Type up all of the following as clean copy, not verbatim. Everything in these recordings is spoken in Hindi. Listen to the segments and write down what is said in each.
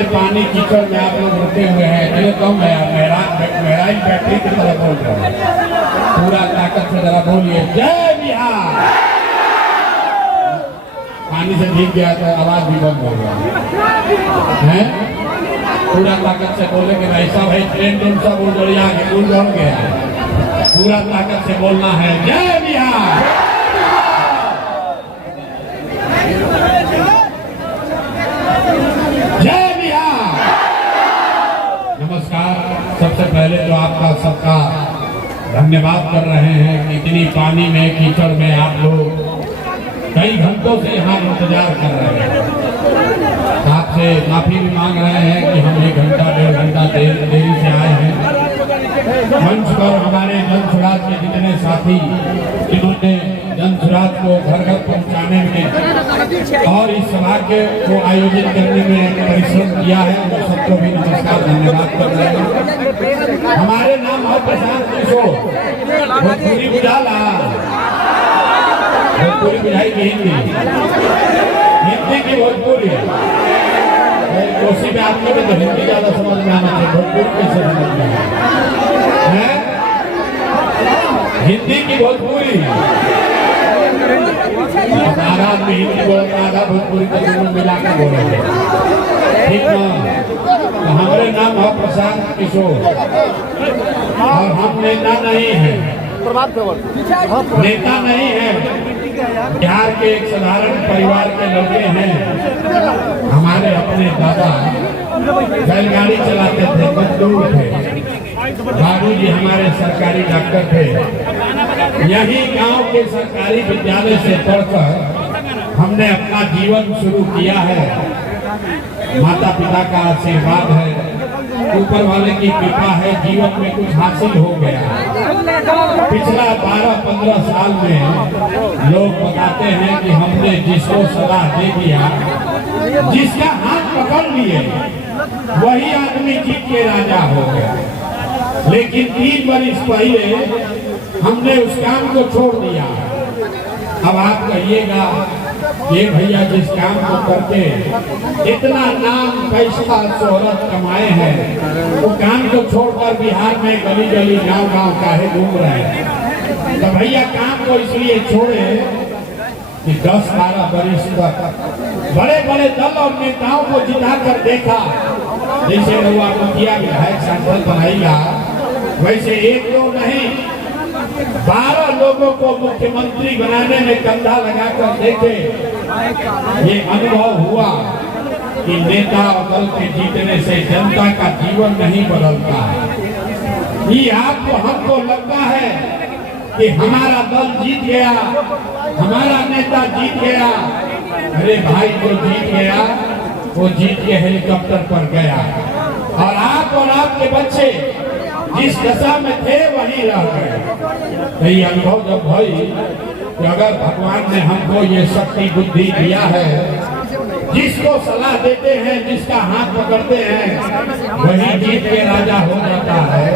देर पानी कीचड़ में आप लोग रुके हुए हैं, चलो कम है मेरा बैटरी की तरह बोल रहे हैं, पूरा ताकत से जरा बोलिए जय बिहार। पानी से भीग गया तो आवाज भी बंद हो गया है। पूरा ताकत से बोले कि भाई सब है ट्रेन सब उड़िया के उड़ गया, पूरा ताकत से बोलना है जय बिहार। जय बिहार। नमस्कार। सबसे पहले तो आपका सबका धन्यवाद कर रहे हैं कि इतनी पानी में कीचड़ में आप लोग कई घंटों से यहाँ इंतजार कर रहे हैं। आपसे माफी भी मांग रहे हैं कि हम 1 घंटा 1.5 घंटा देरी से आए हैं। मंच पर हमारे जन स्वराज के जितने साथी जिन्होंने जन स्वराज को घर घर पहुँचाने में और इस सभा को आयोजित करने में परिश्रम किया है, वो सबको भी नमस्कार धन्यवाद कर रहे हैं। हमारे नाम है प्रशांत किशोर, भोजपुरी बुझाला, भोजपुरी बुझाई की हिंदी की भोजपुरी कोसी में आप लोग तो हिंदी ज्यादा समझ में आना चाहिए, भोजपुरी कैसे समझ में है? हिंदी की भोजपुरी आधा आदमी हिंदी बोलता, आधा भोजपुरी का दोनों मिला के बोलेंगे, ठीक ना? तो हमारे नाम है प्रशांत किशोर और हम नेता नहीं है, नेता नहीं है, बिहार के एक साधारण परिवार के लड़के हैं। हमारे अपने दादा बैलगाड़ी चलाते थे, मजदूर थे, बाबू जी हमारे सरकारी डॉक्टर थे। यही गांव के सरकारी विद्यालय से पढ़कर हमने अपना जीवन शुरू किया है। माता पिता का आशीर्वाद है, ऊपर वाले की कृपा है, जीवन में कुछ हासिल हो गया। पिछला 12-15 साल में लोग बताते हैं कि हमने जिसको सलाह दे दिया, जिसका हाथ पकड़ लिए, वही आदमी जीत के राजा हो गया। लेकिन 3 वर्ष पहले हमने उस काम को छोड़ दिया। अब आप कहिएगा ये भैया जिस काम को करके इतना नाम पैसा शोहरत कमाए हैं, वो काम को छोड़कर बिहार में गली गली गांव काहे घूम रहे हैं? तो भैया काम को इसलिए छोड़े कि 10-12 वर्ष तक बड़े बड़े दल और नेताओं को जिता कर देखा, जैसे रउआ मुखिया विधायक सांसद बनाएगा, वैसे 1-2 नहीं 12 लोगों को मुख्यमंत्री बनाने में कंधा लगाकर देखे। ये अनुभव हुआ कि नेता और दल के जीतने से जनता का जीवन नहीं बदलता। ये आपको हमको लगता है कि हमारा दल जीत गया, हमारा नेता जीत गया। अरे भाई, जो जीत गया वो जीत के हेलीकॉप्टर पर गया, और आप और आपके बच्चे जिस दशा में थे वहीं रह गए। ये अनुभव जब भाई कि अगर भगवान ने हमको ये शक्ति बुद्धि दिया है, जिसको सलाह देते हैं, जिसका हाथ पकड़ते हैं, वही जीत के राजा हो जाता है।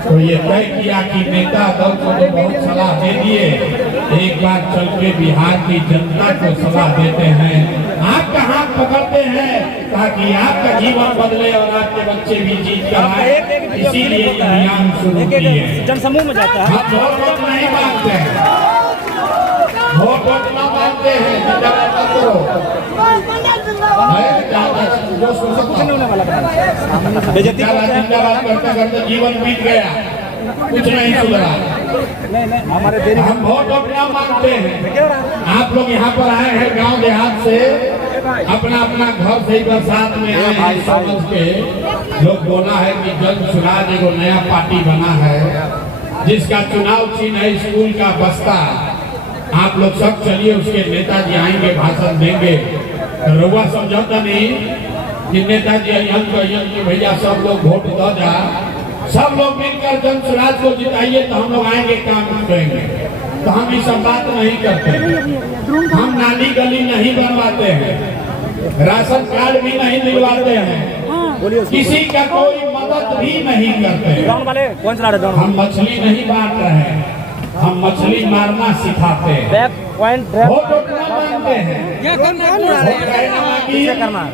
तो ये तय किया कि नेता दल को तो बहुत सलाह दे दिए, एक बार चल के बिहार की जनता को सलाह देते हैं, आपका हाथ पकड़ते हैं ताकि आपका जीवन बदले और आपके बच्चे भी जीत कर आए। इसीलिए अभियान शुरू किए। जनसमूह में जाता है, हम वोट नहीं मांगते हैं, वोट ना मांगते हैं, जिंदाबाद करते करते जीवन बीत गया, कुछ नहीं सुधरा। हम वोट ना मांगते हैं। आप लोग यहाँ पर आए हैं गांव देहात से, अपना अपना घर से ही बरसात में आए समझ के लोग बोला है कि जन स्वराज एगो नया पार्टी बना है, जिसका चुनाव चिन्ह है स्कूल का बस्ता। आप लोग सब चलिए, उसके नेताजी आएंगे, भाषण देंगे। रउआ समझौता नहीं कि नेताजी भैया सब लोग वोट दो जा, सब लोग मिलकर जन स्वराज को जिताइए तो हम लोग आएंगे, काम करेंगे। तो हम ये सब बात नहीं करते, हम नाली गली नहीं बनवाते हैं, राशन कार्ड भी नहीं दिलवाते हैं, किसी का कोई मदद भी नहीं करते। हम मछली नहीं बांट रहे हैं, हम मछली मारना सिखाते हैं, वोट उतना मांगते हैं।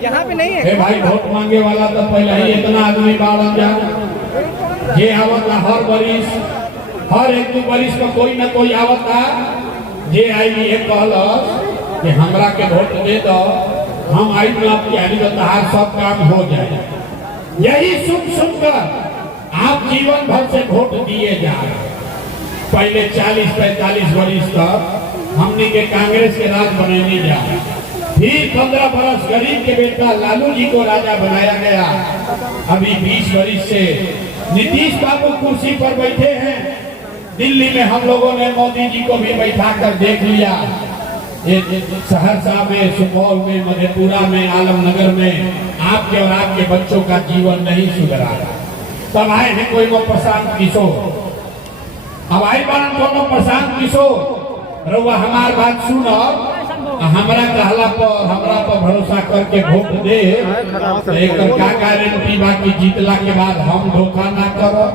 यहाँ पे नहीं है भाई वोट मांगे वाला तो पहले ही इतना आदमी बाढ़ जा ये आवता हर बरिस, हर एक दो बरिस में कोई न कोई आवता जे आई ये कहलस कि हमरा के वोट दे दो, हम आई तहार सब काम हो जाए। यही सुनकर आप जीवन भर से वोट दिए जा रहे। पहले 40-45 वर्ष तक हमने के कांग्रेस के राज बनाने जा, फिर 15 वर्ष गरीब के बेटा लालू जी को राजा बनाया गया। अभी 20 वर्ष से नीतीश बाबू कुर्सी पर बैठे हैं। दिल्ली में हम लोगों ने मोदी जी को भी बैठा कर देख लिया। सहरसा में, सुपौल में, मधेपुरा में, आलमनगर में आपके और आपके बच्चों का जीवन नहीं सुधरा। तब आए हैं कोई वो प्रशांत किशोर, अब आई बार कोनो प्रशांत किशोर रउआ हमार बात सुनो, हमरा कहला पर हमरा पर भरोसा करके वोट दे, एक का गारंटी बाकी जीतला के बाद हम धोखा ना करो।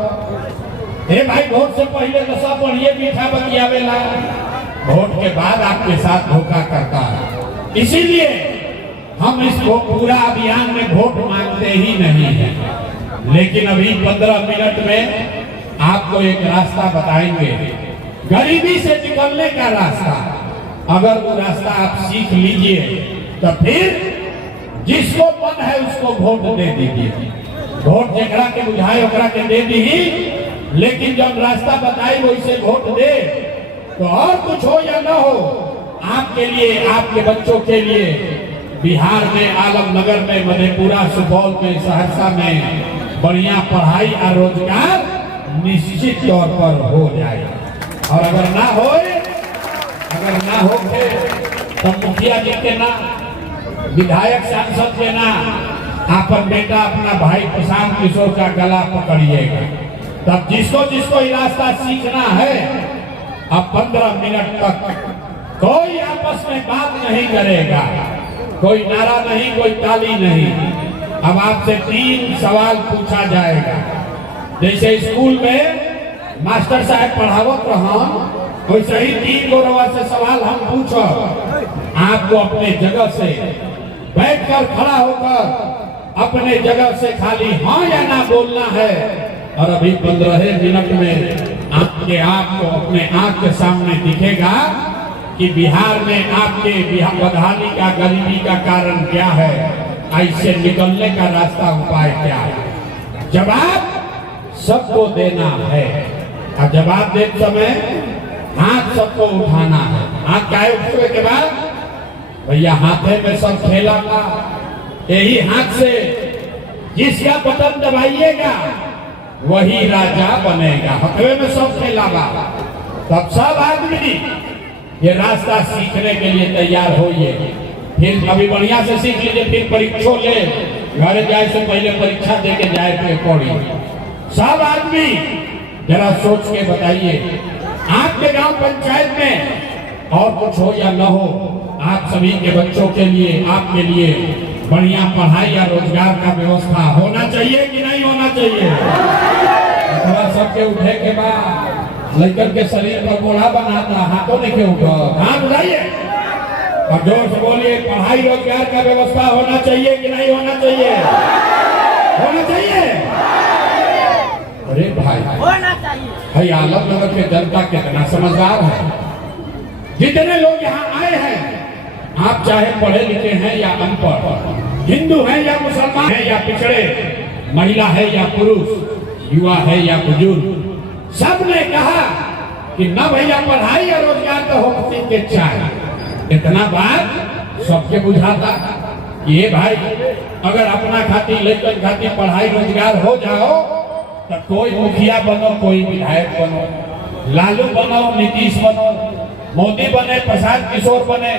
हे भाई वोट से पहले तो सब बढ़िया मीठा बतियावेला, वोट के बाद आपके साथ धोखा करता है। इसीलिए हम इसको पूरा अभियान में वोट मांगते ही नहीं है। लेकिन अभी 15 मिनट में आपको एक रास्ता बताएंगे, गरीबी से निकलने का रास्ता। अगर वो रास्ता आप सीख लीजिए तो फिर जिसको मन है उसको वोट दे दीजिए। वोट जेकरा के बुझाए ओकरा के दे दी, लेकिन जब रास्ता बताई वैसे वोट दे तो और कुछ हो या ना हो, आपके लिए, आपके बच्चों के लिए बिहार में, आलमनगर में, मधेपुरा, सुपौल में, सहरसा में बढ़िया पढ़ाई और रोजगार निश्चित तौर पर हो जाएगा। और अगर ना हो तो मुखिया जी के ना, विधायक सांसद के ना, आपन बेटा अपना भाई प्रशांत किशोर का गला पकड़िएगा। तब जिसको जिसको ये रास्ता सीखना है, अब 15 मिनट तक कोई आपस में बात नहीं करेगा, कोई नारा नहीं, कोई ताली नहीं। अब आपसे 3 सवाल पूछा जाएगा। जैसे स्कूल में मास्टर साहब पढ़ावत रहा, वैसे ही 3 गौरवा से सवाल हम पूछो। आपको अपने जगह से बैठकर, खड़ा होकर अपने जगह से खाली हाँ या ना बोलना है। और अभी 15 मिनट में आपके आप को अपने आंख के सामने दिखेगा कि बिहार में आपके बदहाली का, गरीबी का कारण क्या है, ऐसे निकलने का रास्ता, उपाय क्या है। जवाब सबको देना है और जवाब देते समय हाथ सबको उठाना है। हाथ क्या उठने के बाद भैया हाथे में सब खेला था, यही हाथ से जिसका बटन दबाइएगा वही राजा बनेगा। हथवे में सब खेला बा। तब सब आदमी ये रास्ता सीखने के लिए तैयार होइए। फिर अभी बढ़िया से सीख लीजिए, फिर परीक्षा ले, घर जाए से पहले परीक्षा दे के जाए पे पड़ी। सब आदमी जरा सोच के बताइए, आपके गांव पंचायत में और कुछ हो या न हो, आप सभी के बच्चों के लिए, आपके लिए बढ़िया पढ़ाई या रोजगार का व्यवस्था होना चाहिए कि नहीं होना चाहिए। थोड़ा सबके उठे के बाद लड़कन के शरीर पर बोढ़ा बनाता, हाथों ने क्यों उठो, हाथ उठाइए और जोर से बोलिए, पढ़ाई रोजगार का व्यवस्था होना चाहिए कि नहीं होना चाहिए। होना चाहिए। अरे भाई होना चाहिए। भाई आलमनगर के जनता कितना समझदार है। जितने लोग यहाँ आए हैं, आप चाहे पढ़े लिखे हैं या अनपढ़, हिंदू हैं या मुसलमान हैं या पिछड़े, महिला है या पुरुष, युवा है या बुजुर्ग, सब ने कहा कि न भैया पढ़ाई या रोजगार तो होती के चाहे। इतना बात सबके बुझाता कि ये भाई अगर अपना खातिर, लेकर खातिर पढ़ाई रोजगार हो जाओ तो कोई मुखिया बनो, कोई विधायक बनो, लालू बनो, नीतीश बनो, मोदी बने, प्रशांत किशोर बने,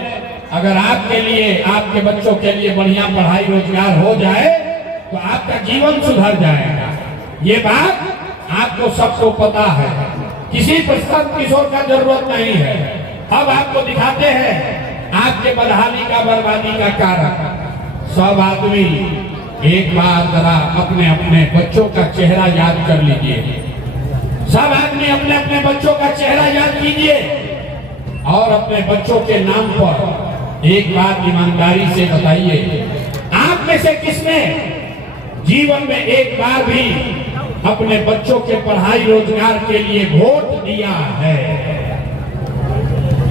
अगर आपके लिए, आपके बच्चों के लिए बढ़िया पढ़ाई रोजगार हो जाए तो आपका जीवन सुधर जाएगा। ये बात आपको सबको पता है, किसी प्रशांत किशोर का जरूरत नहीं है। अब आपको दिखाते हैं आपके बदहाली का, बर्बादी का कारण। सब आदमी एक बार जरा अपने अपने बच्चों का चेहरा याद कर लीजिए। सब आदमी अपने अपने बच्चों का चेहरा याद कीजिए और अपने बच्चों के नाम पर एक बात ईमानदारी से बताइए, आप में से किसने जीवन में एक बार भी अपने बच्चों के पढ़ाई रोजगार के लिए वोट दिया है?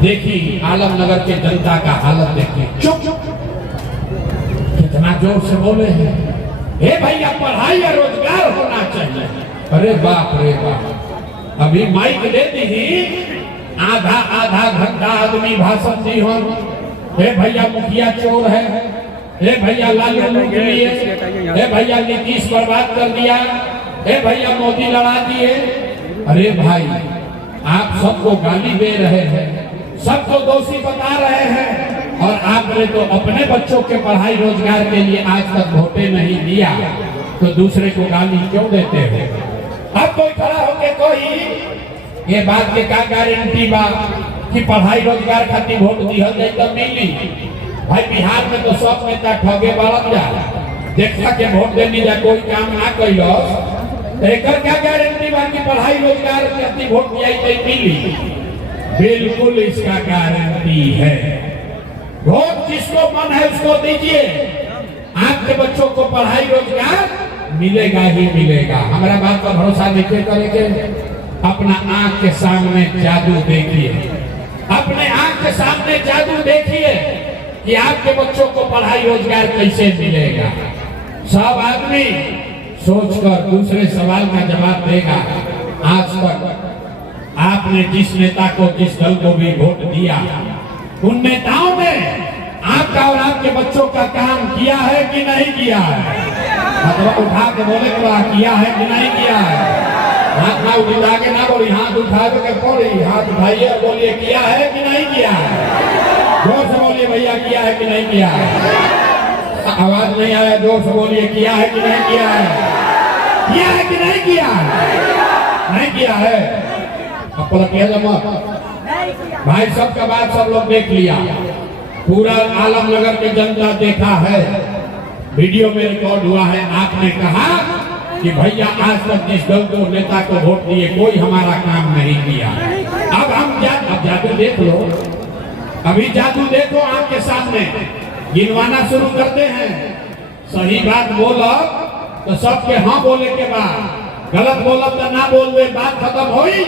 देखिए आलमनगर के जनता का हालत देखिए, चुप कितना जोर से बोले हैं, हे भैया पढ़ाई या रोजगार होना चाहिए। अरे बाप रे बाप, अभी माइक दे दी, आधा आधा घंटा आदमी भाषण दी हो, हे भैया मुखिया चोर है, हे भैया लालू लूट लिए, हे भैया नीतीश बर्बाद कर दिया, हे भैया मोदी लड़ा दिए। अरे भाई आप सबको गाली दे रहे हैं, सबको दोषी बता रहे हैं और आपने तो अपने बच्चों के पढ़ाई रोजगार के लिए आज तक वोटे नहीं दिया, तो दूसरे को गाली क्यों देते हो? अब कोई खड़ा होके कोई ये बात के का गारंटी बा कि पढ़ाई रोजगार खातिर वोट दिहल जाए तब मिली? भाई बिहार में तो सब नेता ठगे बढ़त जा, देखा के वोट देनी जा कोई काम ना कैलो, एक क्या गारंटी बा कि पढ़ाई रोजगार खातिर वोट दिया तो मिली? बिल्कुल इसका गारंटी है। वोट जिसको मन है उसको दीजिए, आपके बच्चों को पढ़ाई रोजगार मिलेगा ही मिलेगा। हमारा बात का भरोसा देखिए करेंगे, अपना आंख के सामने जादू देखिए, अपने आंख के सामने जादू देखिए कि आपके बच्चों को पढ़ाई रोजगार कैसे मिलेगा। सब आदमी सोचकर दूसरे सवाल का जवाब देगा। आज तक आपने जिस नेता को, जिस दल को भी वोट दिया, उन नेताओं ने आपका और आपके बच्चों का काम किया है कि नहीं किया है? हाथ उठा के बोले किया है कि नहीं किया है? हाथ ना उठा के ना बोली, हाथ उठा के बोली, हाथ उठाइए और बोलिए किया है कि नहीं किया है? जोर से बोलिए भैया किया है कि नहीं किया है? आवाज नहीं आया, जोर से बोलिए किया है कि नहीं किया है? किया है कि नहीं किया है? नहीं किया है। अब पलटिया जमा भाई, सबका बात सब लोग देख लिया, पूरा आलमनगर की जनता देखा है, वीडियो में रिकॉर्ड हुआ है। आपने कहा कि भैया आज तक जिस दल को, नेता को वोट दिए कोई हमारा काम नहीं किया। अब हम अब जादू देख लो, अभी जादू देखो आपके सामने, गिनवाना शुरू करते हैं। सही बात बोलो तो सबके हाँ बोले के बाद, गलत बोला तो ना बोल दे, बात खत्म हुई,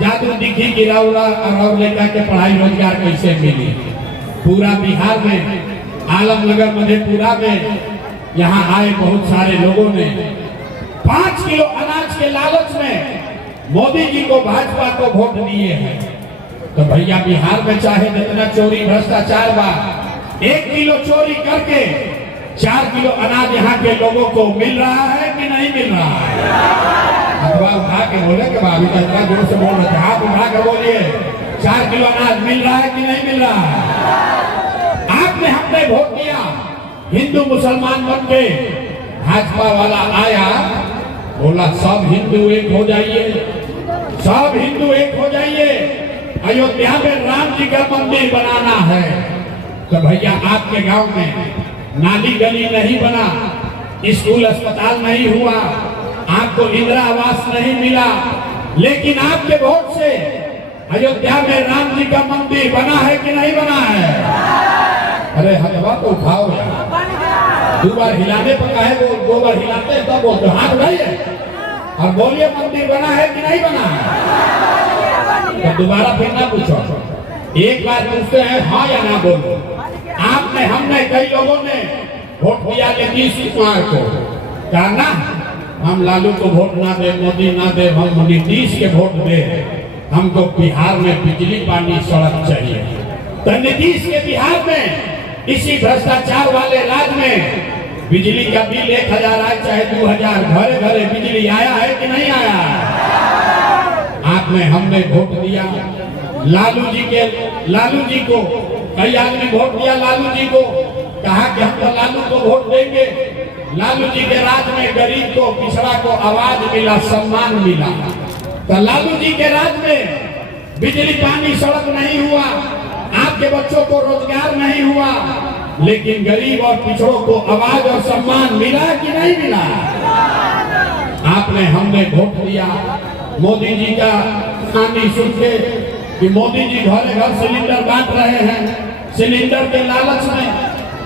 जादू दिखी गिराउला और लेकर के पढ़ाई रोजगार कैसे मिली। पूरा बिहार में, आलमनगर मधेपुरा में यहाँ आए बहुत सारे लोगों ने 5 किलो अनाज के लालच में मोदी जी को, भाजपा को वोट दिए हैं। तो भैया बिहार में चाहे जितना चोरी भ्रष्टाचार बा, 1 किलो चोरी करके 4 किलो अनाज यहाँ के लोगों को मिल रहा है कि नहीं मिल रहा है? अथवा उठा के बोले कि भाभी इतना जोर से बोल रहे, हाथ उठा कर बोलिए 4 किलो अनाज मिल रहा है कि नहीं मिल रहा है? आपने हमने वोट दिया, हिंदू मुसलमान बन के भाजपा वाला आया, बोला सब हिंदू एक हो जाइए, सब हिंदू एक हो जाइए, अयोध्या में राम जी का मंदिर बनाना है। तो भैया आपके गांव में नाली गली नहीं बना, स्कूल अस्पताल नहीं हुआ, आपको इंदिरा आवास नहीं मिला, लेकिन आपके वोट से अयोध्या में राम जी का मंदिर बना है कि नहीं बना है? अरे हथवा तो उठाओ यार, 2 बार हिलाने पर कहे वो 2 बार हिलाते हैं तब बोलते, हाथ उठाइए और बोलिए मंदिर बना है कि नहीं बना है? तो दोबारा फिर ना पूछो, एक बार पूछते हैं हाँ या ना बोलो। आपने, हमने, कई लोगों ने वोट दिया नीतीश कुमार को, कहा ना हम लालू को वोट ना दे, मोदी ना दे, हम नीतीश के वोट दे, हमको बिहार में बिजली पानी सड़क चाहिए। तो नीतीश के बिहार में, इसी भ्रष्टाचार वाले राज्य में बिजली का बिल 1000 आए चाहे 2000, घरे घरे बिजली आया है कि नहीं आया? आपने, हमने वोट दिया लालू जी को, कई आदमी वोट दिया लालू जी को, कहा कि हम तो लालू को वोट देंगे। लालू जी के राज में गरीब को, पिछड़ा को आवाज मिला, सम्मान मिला। तो लालू जी के राज में बिजली पानी सड़क नहीं हुआ, आपके बच्चों को रोजगार नहीं हुआ, लेकिन गरीब और पिछड़ों को आवाज और सम्मान मिला कि नहीं मिला? आपने, हमने वोट दिया, मोदी जी का कहानी सुन के कि मोदी जी घरे घर सिलेंडर बांट रहे हैं सिलेंडर के लालच में।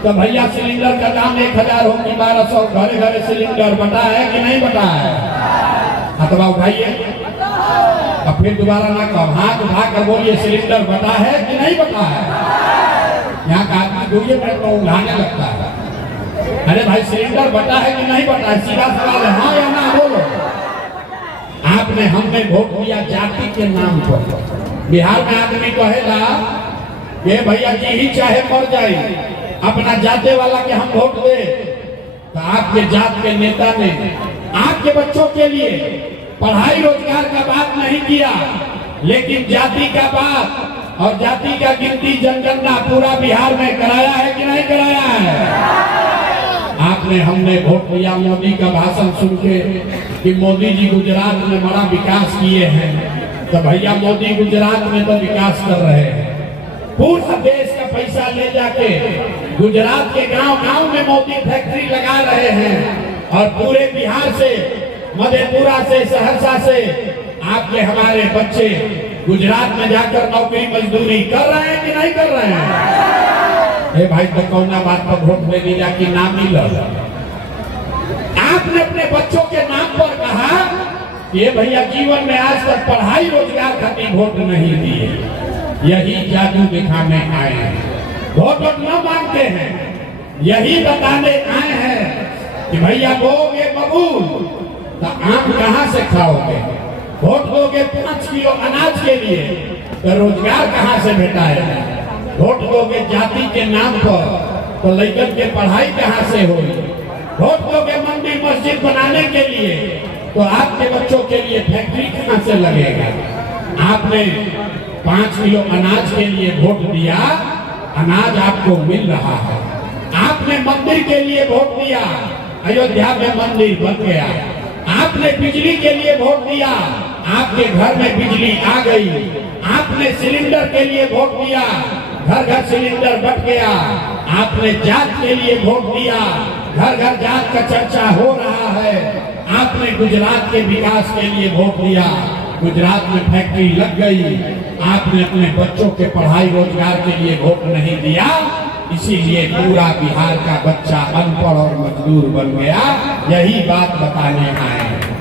तो भैया सिलेंडर का दाम 1000 हो कि 1200, घरे घरे सिलेंडर बटा है कि नहीं बटा है? हथवा उठाइए, अब फिर दोबारा ना कहो, हाथ उठा कर बोलिए सिलेंडर बटा है कि नहीं बटा है? यहाँ का आदमी दूरिये में तो उठाने लगता है। अरे भाई सिलेंडर बटा है कि नहीं बटा है? सीधा सवाल है, हाँ या ना बोलो। आपने हमने वोट दिया जाति के नाम पर। बिहार में आदमी कहेगा ये भैया जी ही चाहे मर जाए अपना जाते वाला के हम वोट दे। तो आपके जात के नेता ने आपके बच्चों के लिए पढ़ाई रोजगार का बात नहीं किया, लेकिन जाति का बात और जाति का गिनती जनगणना पूरा बिहार में कराया है कि नहीं कराया है? आपने हमने वोट दिया मोदी का भाषण सुन के कि मोदी जी गुजरात में बड़ा विकास किए हैं। तो भैया मोदी गुजरात में तो विकास कर रहे हैं, पूरा देश का पैसा ले जाके गुजरात के गांव-गांव में मोदी फैक्ट्री लगा रहे हैं और पूरे बिहार से, मधेपुरा से, सहरसा से आपके हमारे बच्चे गुजरात में जाकर नौकरी मजदूरी कर रहे हैं कि नहीं कर रहे हैं? ए भाई तो कौन बात पर वोट लेने जाके ना मिल। आपने अपने बच्चों के नाम पर कहा ये भैया जीवन में आज तक पढ़ाई रोजगार खातिर वोट नहीं दिए, यही जादू दिखाने आए हैं। वोट न मांगते हैं, यही बताने आए हैं कि भैया बोगे बबूल तो आम कहाँ से खाओगे? वोट दोगे 5 किलो अनाज के लिए तो रोजगार कहाँ से भेटाएगा? वोट दोगे जाति के नाम पर तो लड़कन के पढ़ाई कहाँ से होगी? वोट दोगे मंदिर मस्जिद बनाने के लिए तो आपके बच्चों के लिए फैक्ट्री कहाँ से लगेगा? आपने 5 किलो अनाज के लिए वोट दिया, अनाज आपको मिल रहा है। आपने मंदिर के लिए वोट दिया, अयोध्या में मंदिर बन गया। आपने बिजली के लिए वोट दिया, आपके घर में बिजली आ गई। आपने सिलेंडर के लिए वोट दिया, घर घर सिलेंडर बट गया। आपने जात के लिए वोट दिया, घर घर जात का चर्चा हो रहा है। आपने गुजरात के विकास के लिए वोट दिया, गुजरात में फैक्ट्री लग गई। आपने अपने बच्चों के पढ़ाई रोजगार के लिए वोट नहीं दिया, इसीलिए पूरा बिहार का बच्चा अनपढ़ और मजदूर बन गया। यही बात बताने आए हैं।